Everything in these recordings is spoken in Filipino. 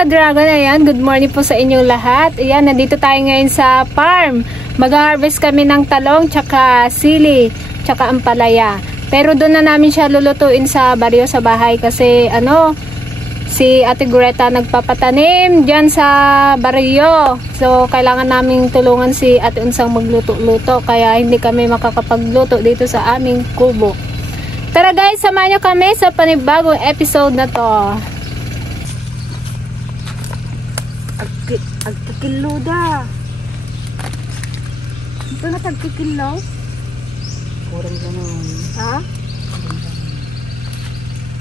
ka-dragon, ayan, good morning po sa inyong lahat. Ayan, nandito tayo ngayon sa farm. Mag-harvest kami ng talong, tsaka sili, tsaka ampalaya. Pero doon na namin siya lulutuin sa baryo sa bahay kasi si Ate Greta nagpapatanim dyan sa baryo. So, kailangan naming tulungan si Ate Unsang magluto-luto kaya hindi kami makakapagluto dito sa aming kubo. Tara guys, samahan nyo kami sa panibagong episode na to. Agkikilo da. Ito na tagkikilo? Kurang ganun. Ha?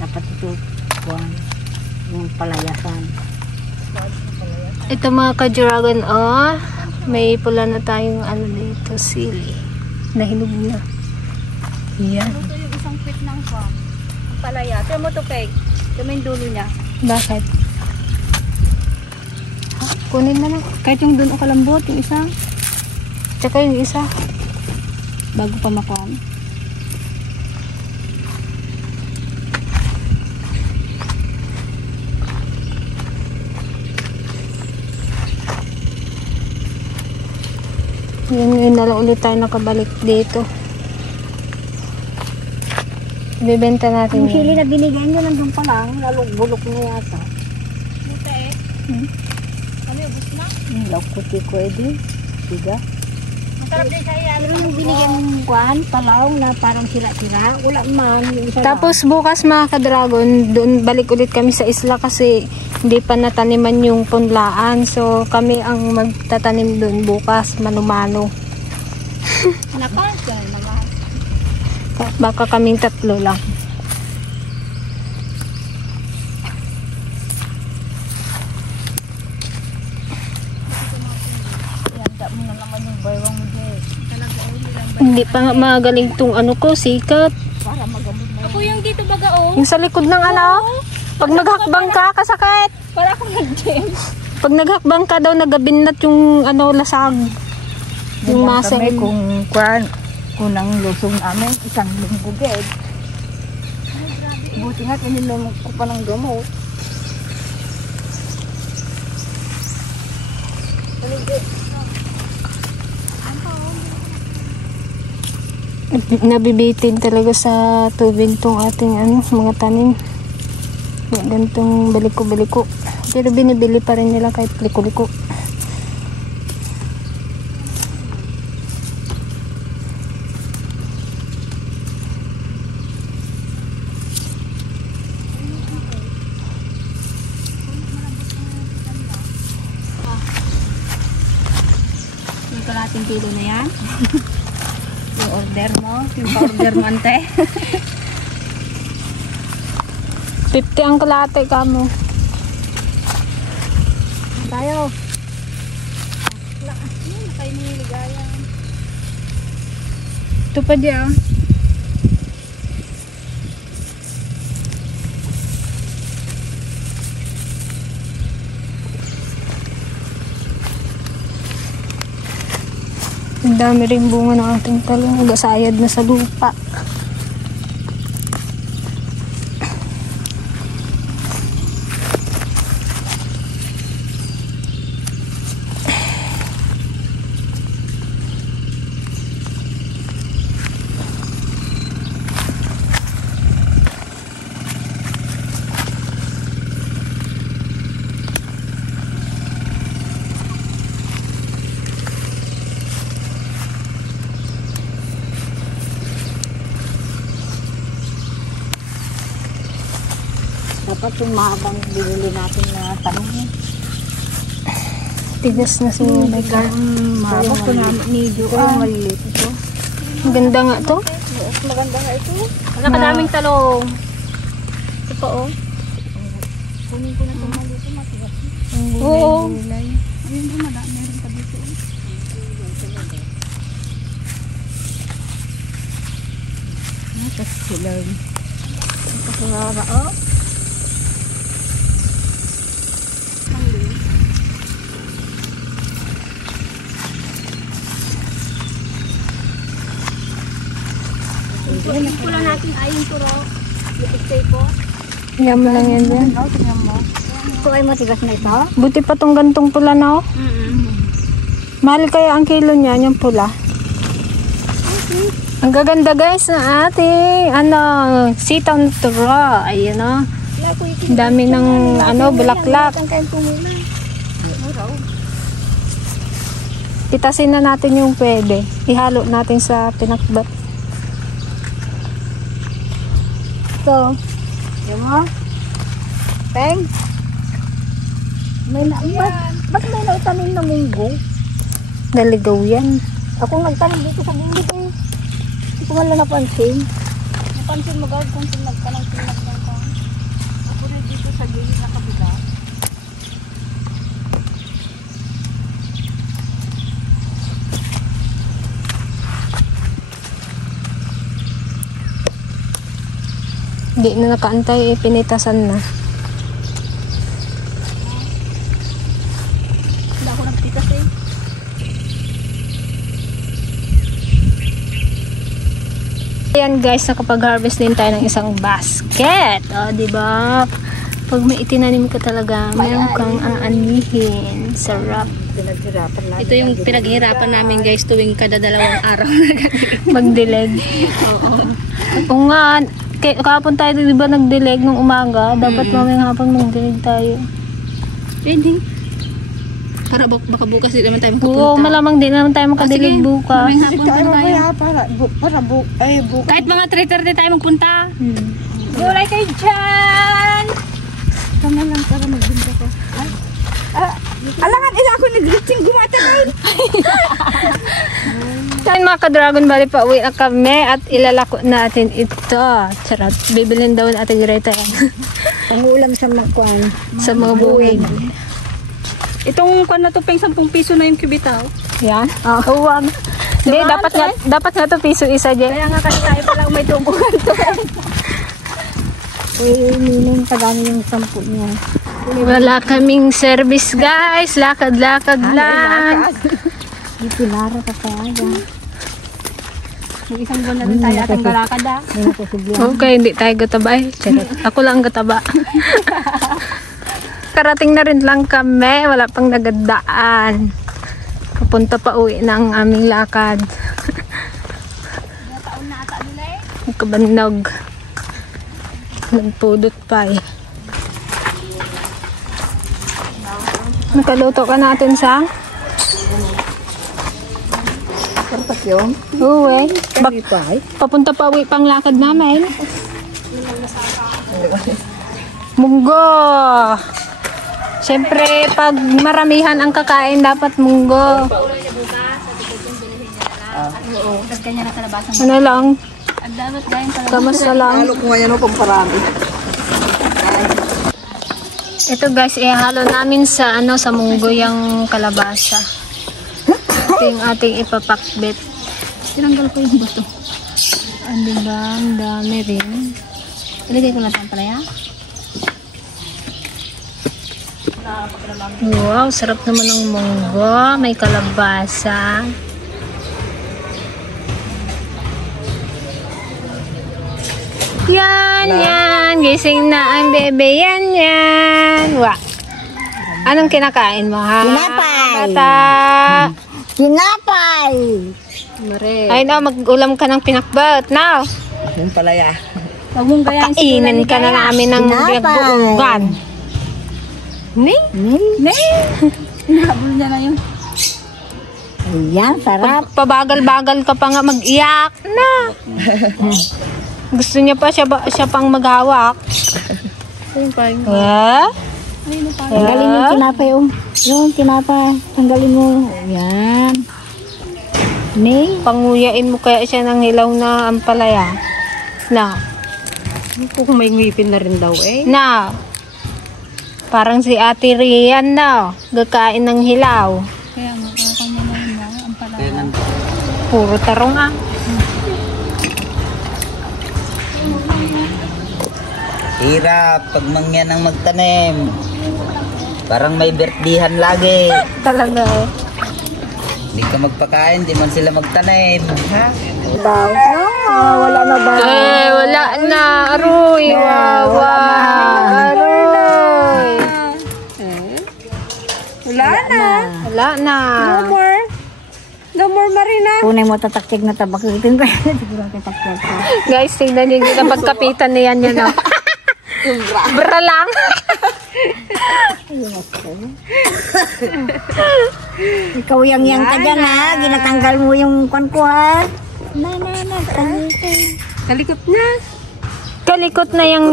Dapat ito yung palayasan. Ito mga ka-dragon, may pula na tayong dito, sili. Nahinog na. Yan. Ito yung isang pit ng farm. Ang palaya. Ito mo ito, Peg. Ito mo yung dulo niya. Bakit? Kunin na lang. Kahit yung doon o kalambot, yung isa. Tsaka yung isa. Bago pa makuhan. Ngayon na lang ulit tayo nakabalik dito. Bibenta natin Yung sili na binigay nyo nandun pa lang. Lalong bulok na yata. Buta eh. Ano yung bus na? Lakuti ko edi. Tiga. Masarap din siya yan. Pero yung binigyan ng kuhan, talaw na parang sila-sila. Wala man. Tapos bukas mga ka-dragon, doon balik ulit kami sa isla kasi hindi pa nataniman yung punlaan. So kami ang magtatanim doon bukas, mano-mano. Napansin naman. Baka kaming tatlo lang. Hindi pa nga magaling tong ko, sikat. Para magamot na. Ako yung dito baga yung sa likod ng pag naghakbang ka, kasakit. Para akong nag-gym. Pag naghakbang ka daw, nagabinat yung lasag. Yung muscle. Kami kung nang lusong namin, isang linggo ged. Buti nga, ininom ko pa ng gamot. Nabibitin talaga sa tubig tong ating mga tanim. Gantong baliko-baliko. Pero binibili pa rin nila kahit liko-liko. Yung kalating kilo na yan. Yung order mo. Yung pa-order mo ante. 50 ang kalate ka mo. Tayo. Kayo niligayan. Ito pa diyan. Ang dami rin bunga ng ating talong. Gasayad na sa lupa. Dapat yung mahabang binili natin na tanong. Tigas na sinulay ka. Mahabang ito namin medyo. Maliliit ito. Ang ganda nga to. Maganda nga ito. Nakadaming talong. Ito pa Kunin ko na ito malito matigas. Oo. Ayun din meron pa dito. Tapos sila. Ito karara oh. Pula natin ay yung turo. Lipit ko. Yan mo lang yan dyan. Tingnan mo. Ito ay matigas na ito. Buti pa tong gantong pula na oh. Mahal kaya ang kilo niya, yung pula. Ang gaganda guys na ating sitaw na turo. Ayan o. Ang dami ng bulaklak. Pitasin na natin yung pwede. Ihalo natin sa pinakbat. Ito. Yung mo? Peng? Ba't may naitanim na munggo? Naligaw yan. Ako nagtanim dito sa gilid eh. Hindi ko wala napansin. Napansin mo gawin kung nagtanong tinagtanong ka. Ako na dito sa gilid na kabila. Hindi na nakaantay, pinitasan na. Hindi ako nagpitas eh. Ayan guys, nakapag-harvest din tayo ng isang basket. O, diba? Pag may itinanim ka talaga, meron kang aanihin. Sarap. Ito yung pinaghirapan namin guys tuwing kada 2 araw. Magdileg. Oo nga. Kahapon tayo, di ba, nagdileg nung umaga? Dapat mamayang hapon magdileg tayo. Pwede. Para baka bukas din naman tayo makapunta. Oo, malamang din naman tayo makadilig bukas. Mamayang hapon tayo. Kahit mga 3:30 tayo magpunta. Gulay kayo dyan! Tama lang para magbinta ko. Alangan, ako nag-reaching gumatagal. Kain mga ka-Dragon Valley, pauwi na kami at ilalako natin ito. Charot. Bibilin daw natin direta yan. Pangulam sa makuan. Sa mga buwig. Itong kwan na to, peng 10 piso na yung kubitaw. Yan? Oo. Hindi, dapat nga to piso isa dyan. Kaya nga kasi tayo palang may tubuhan to. Minong tagami yung 10 niya. Wala kaming service guys. Lakad-lakad lang. Dito nara ka kaya dyan. Yung isang buwan na rin tayo atang galakad ah. Okay, hindi tayo gatabay. Charot. Ako lang gataba. Karating na rin lang kami. Wala pang nagadaan. Papunta pa uwi na ang aming lakad. Kabanog. Nagpudot pa eh. Nakaluto ka natin sa? Karpas yun? Uwi. Papunta pa uwi pang lakad namin. Munggo. Siyempre, pag maramihan ang kakain, dapat munggo. Ano lang? Kamusta lang? Halo ko ngayon pang parami. Ito guys, ihalo namin sa sa munggo yung kalabasa. Ito yung ating ipapakbit. Tinanggal ko yung buto. Diba? Ang dami rin. Ilagay ko lang ang palaya. Wow, sarap naman ng munggo. May kalabasa. Yan. Gising na ang bebe. Yan. Wa. Anong kinakain mo, ha? Tinapay. Bata. Tinapay. Ay, no, mag-ulam ka ng pinakbat. Now. Yung palaya. Kainin ka na namin ng pinagbuugan. Ni? Inahabol niya na yun. Ayan, sarap. Pabagal-bagal ka pa nga mag-iyak na. Gusto niya pa siya pang maghawak. Tanggalin yung tinapay. Yung tinapay. Tanggalin mo. Ayan. Panguyain mo kaya siya ng hilaw na ampalaya. Na. Kung may ngipin na rin daw eh. Na. Parang si Ate Rian na. Gakain ng hilaw. Kaya nga, kanya na yun na. Ampalaya. Puro tarong ah. Hirap pag mangyan ang magtanim. Parang may birthdihan lagi. Talaga eh. Hindi ka magpakain, di man sila magtanim. Ha? Wala na ba? Wala na. Aroy. Wawa. Aroy. Wala na. Wala na. No more. No more Marina. Punay mo tataktig na tabak. Itin ko. Siguro ang tataktig ko. Guys, tingnan niyo yung pagkapitan niyan yun. Oh. Bra lang. Ikaw yang ka dyan ha. Ginatanggal mo yung kwan ko ha. Na. Kalikot na. Kalikot na yan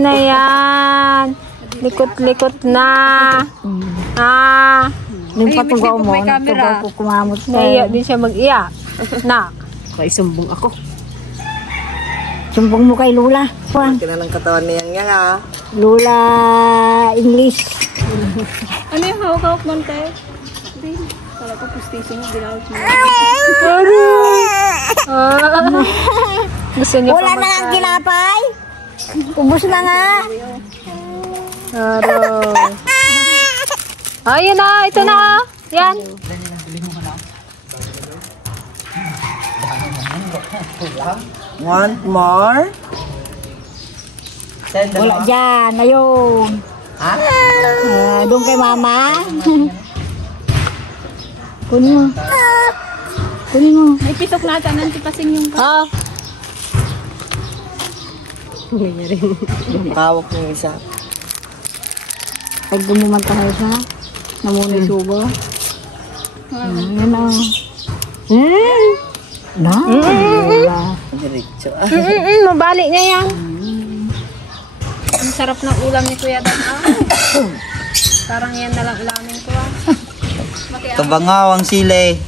na yan. Likot-likot na. Nung patugaw mo, may camera. nagtugaw ko kumamot ka. Naiya din siya mag-iya. Na. Kaya sumbong ako. Sumbong mo kay Lula. Kwan. Kinalang katawan niyan nga nga. Lula English. Ano yung hawak-hawak mo tayo? Kala ko pustising yung ginawag mo. Gusto niya Wala na ang ginapay. Ubus na nga. Aroy. Ayun na, ito na. Yan. Want more? Wala dyan. Ayun. Ha? Doon kay mama. Kunin mo. Kunin mo. May pitok na ata. Nantipasing yung Kawak ng isa. Pag gumuman ka na isa. Namunay subo. Yan o. Na? Diretso. Mabalik niya yan. Ang sarap ng ulam ni Kuya Dan. Parang yan na lang ulamin ko. Kabangaw ang sili.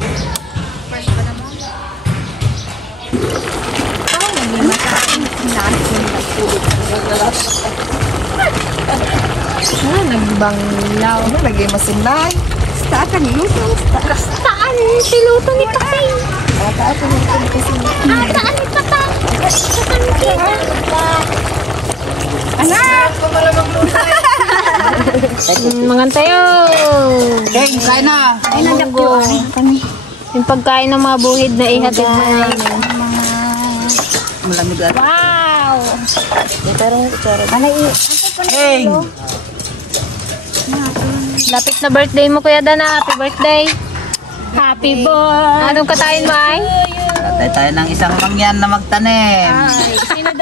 Nagbanglaw. Lagi masinay. Staan yung Kastaan, siluto ni Tatay. Ataan ni Tatay. anak! Mga tayo. Okay, kain na. Ay, nandiyo. Yung pagkain ng mga buhid na ihatid na namin. Malamig at. Wow! Hey! Lapit na birthday mo, Kuya Dana. Happy birthday. Happy birthday. Anong katayin mo ay? Tatay tayo ng isang mangyan na magtanim.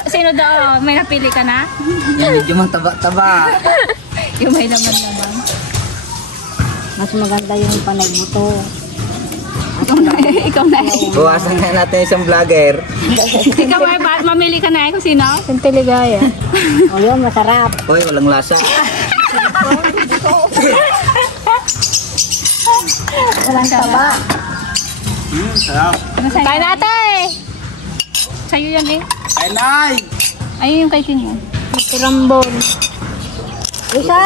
Sino daw? May napili ka na? Yan, medyo mang taba-taba. Yung may laman-laman. Mas maganda yung panay mo to. Ikaw na. Bawasan nga natin isang vlogger. Ikaw ay mamili ka na kung sino? Yung teligaya. O yun, masarap. Hoy, walang lasa. Walang taba. Sarap. Kain natin! Sa'yo yan eh. Kain na! Ayun yung kay King. Rambon. Isa!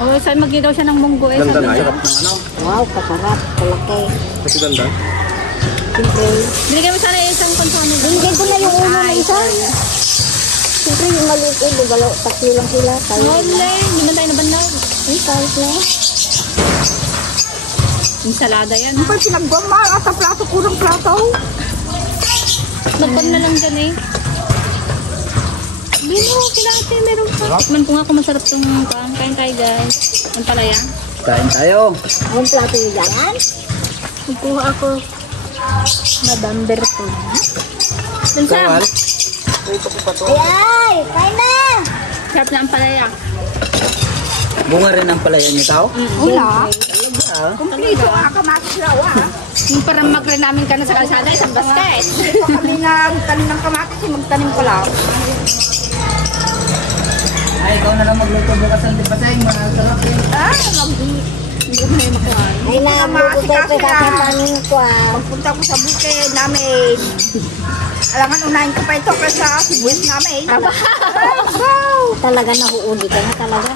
O, saan mag-daw siya ng munggo eh. Ganda na, sarap ng ano. Wow, kasarap. Kalaki. Kasi ganda. Siyempre. Binigay mo sana isang konsono. Binigyan ko na yung ulo na isa. Siyempre yung maliit eh. Dugalo, tatlo lang sila. Tayo. Wala, hindi man tayo nabanlaw. Ay, kahit na. Ensalada yan. Pag pinagbuang mahal at ang plato, kurang plato. Magpag na lang dyan eh. Hindi mo, kinakate, meron pa. Tikman ko nga kung masarap itong kain tayo guys. Ang palaya. Kain tayo. Ang plato yung dyan. Nagkuha ako. Madam Berto. Dun sa, Kawal. Ay, kain na! sarap na ang palaya. Bunga rin ang palaya niyo tao. Wala. Kumplito ah, kamakislaw ah. Yung parang mag-rin namin ka na sa kalsada, isang basket. Kami nagtanim ng kamatis, magtanim ko lang. Ay, ikaw na lang magluto bukas ng dipasay. Masarap yun. Hindi ko may makuha. Ay, nagluto tayo pa kakapanin ko ah. Pagpunta ko sa bukid namin. Alangan, unahin ko pa ito kasi sa sibuyas namin. Talaga nahuuli ka na talaga.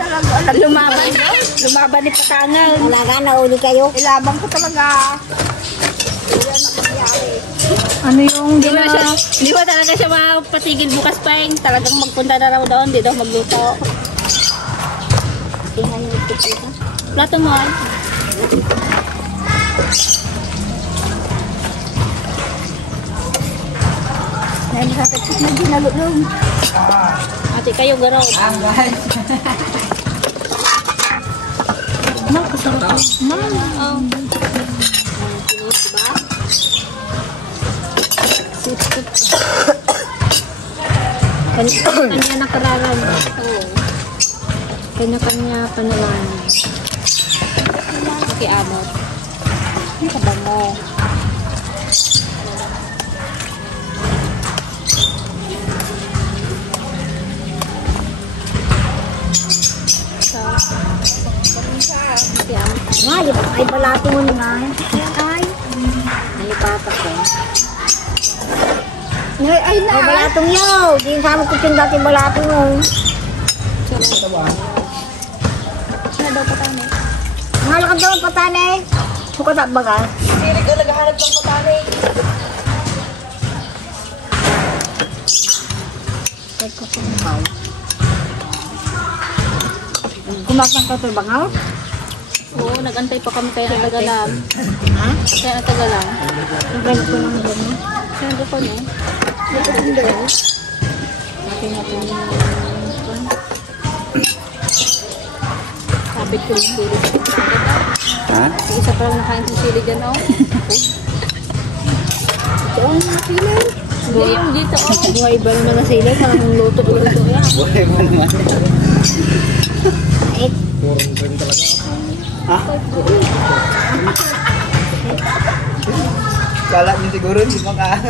Lumaban. Lumaban ni Patangal. Talaga nahuli kayo. Ilabang ko talaga. Ano yung Hindi ba talaga siya mapatigil bukas pa yung talagang magpunta na raw doon. Di daw magluto. Tingnan niyo ito. Plato mo ay. Dahil sa pagkit na ginalulong. Ate kayo garaw. Ang guys. Kasarap. Kanya nakararag. Kanya-kanya panalan. Pakiamot. Ang kabango. Ay, balato mo na. Ay. Nalipata ko. Ay, balatong yaw. Di yung sama ko yung dati balato mo. Sino daw patani? Ngalakad daw ang patane. Sukat ba ka? Sirik ka naghahanap ng patani. Ay, kukumpaw. Kumakang ka ito bangaw? Oo, nag-antay pa kami kaya natagalan. Ha? Kaya natagalan. Ang ganit ko lang gano'n. Sino daw pa no? Ito yung gano'n. Kapit ko yung sili. Ha? Isa pa lang nakain ng sili dyan, oh. Ito ang sila. Hindi yung dito, oh. Buhay iba naman na sila. Parang luto-luto yan. Buhay mo naman. Eh, Kala niyo siguro hindi maka...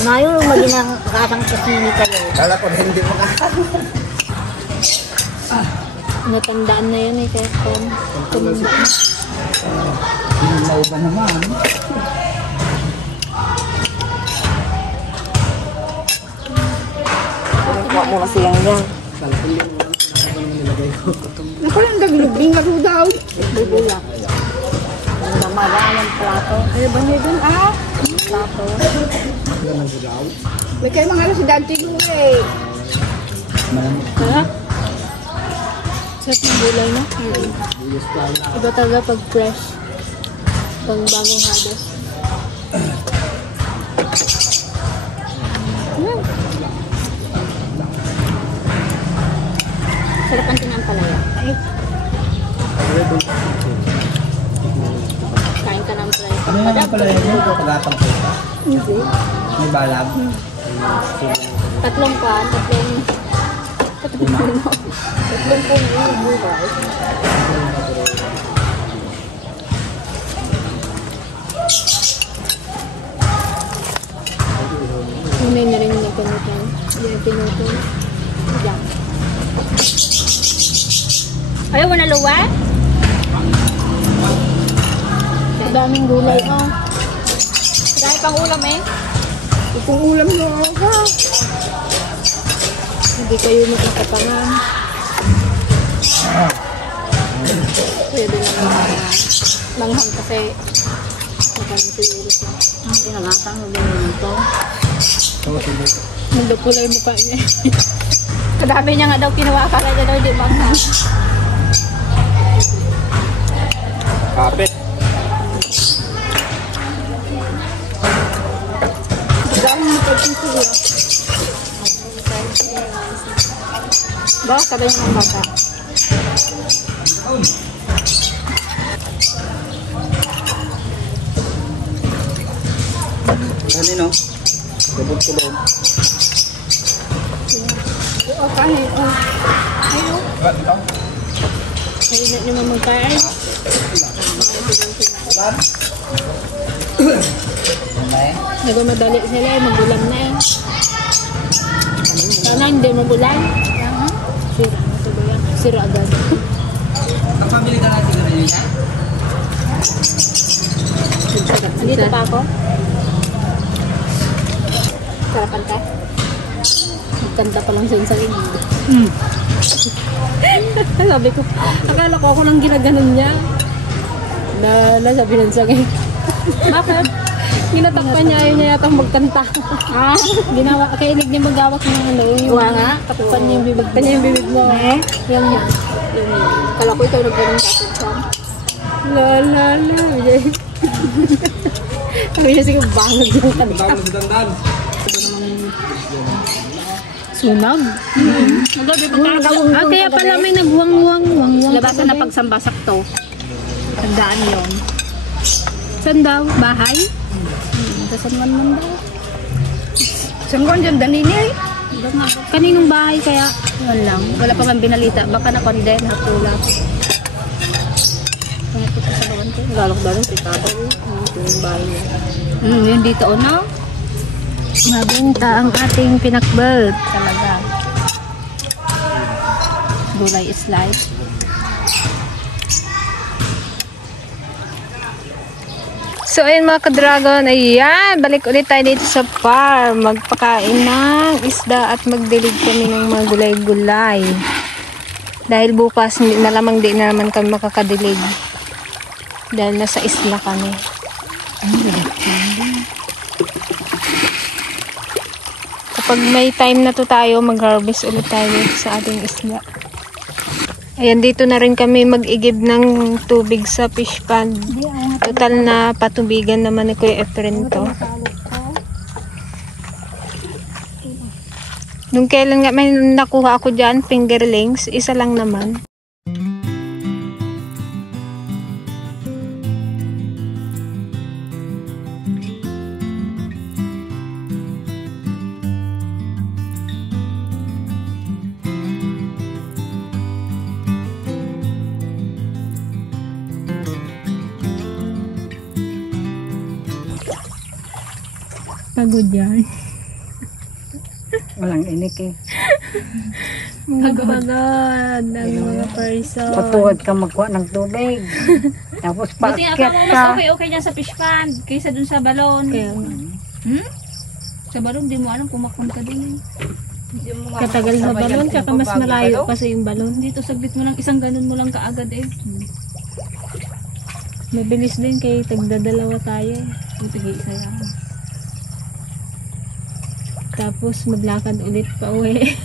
ngayon maginang kasang kasini kayo. Kala ko hindi maka... Natandaan na yun eh, kaya tumanda. Hinilaw ba naman? Kuha mo kasi yan yan. Ako lang naglubling ako daw. Bubula. Ang namaraan ng plato. Ano ba niya dun? Ah? Plato. May kayo mga alas si Dante ko eh. Ha? Sarap ng gulay na. Iba talaga pag fresh. Pag bagong hadas. Sarap ang tinampalaya. Kain ka ng palaya. Ano yung pala yun? Pagkatang ko. Hindi. May balag. Tatlong puno. Tatlong puno yung buhay. May narinig na pinutin. Hindi na pinutin. Diyan. Ayaw mo na luwa? Ang daming gulay, oh. Dahil pang ulam eh. Itong ulam nyo ako. Hindi kayo makakapangan. Pwede naman langhang kasi nakalang siguro siya. Ang ginagatan mo din naman ito. Nagdapula yung mukha niya. Kadami niya nga daw kinuha para niya daw di manghang. Kapit. Daan mo pagkisiyo. Ba, kada niya ng bata. Kanino? Gabot ko doon. O, kahit. Ba't ito? Kahit na naman magkain. Okay. Nagmamadali sila eh, magulam na eh. Sana hindi magulan. Sira. Ito ba yan? Sira agad. Kapamili ka natin na yun yan? Dito pa ako. Sarapan ka. Magkanta pa lang siya sa rin. Sabi ko, akala ko ako lang ginaganon niya. Sabi nun sa akin. Bakit? Ginatakpan niya, ayaw niya yata magkanta. Ginawa, kailig niya magawak ng ano. Gawa nga. Kapipan niya yung bibig. Kanya yung bibig mo. Eh? Yan yan. Kala ko ikaw nagganong tapos siya. La. Sabi niya siguro bangag yung kanta. Dandan. Sunag. Kaya pala may nagwang-wang. Labasan na pagsambasak to. Tandaan yun. Saan daw? Bahay? Saan man daw? Saan ko dyan, danini ay? Kaninong bahay kaya? Wala pa man binalita. Baka na-condemn, natulak. Lalok-lalok, pitado. Yung bahay niya. Yun dito o na? Mabenta ang ating pinakbet. Talaga. Gulay is life. So ayun mga ka-dragon, ayan, balik ulit tayo dito sa farm. Magpakain ng isda at magdilig kami ng mga gulay-gulay. Dahil bukas, malamang di na naman kami makakadilig. Dahil nasa isla kami. Kapag may time na to tayo, mag-harvest ulit tayo sa ating isla. Ayan, dito na rin kami mag-igib ng tubig sa fish pond. Total na patubigan naman ni Kuya Efren to. Nung kailan nga may nakuha ako dyan, fingerlings, isa lang naman. Pagod yan. Walang inik eh. Pagod ang mga person. Patuwad ka magkuha ng tubig. Tapos Buti paakyat ako ka. mas okay dyan sa fish pond kaysa dun sa balon. Kaya, Sa balon, di mo alam pumakon ka din. katagal sa balon, kaka mas malayo kasi yung balon. Dito saglit mo lang, isang ganun mo lang kaagad eh. Mabilis din kay tagdadalawa tayo. Buti isa yan. Tapos maglakad ulit pa uwi.